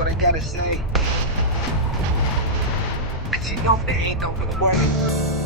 what I gotta say. 'Cause you know they ain't no good work.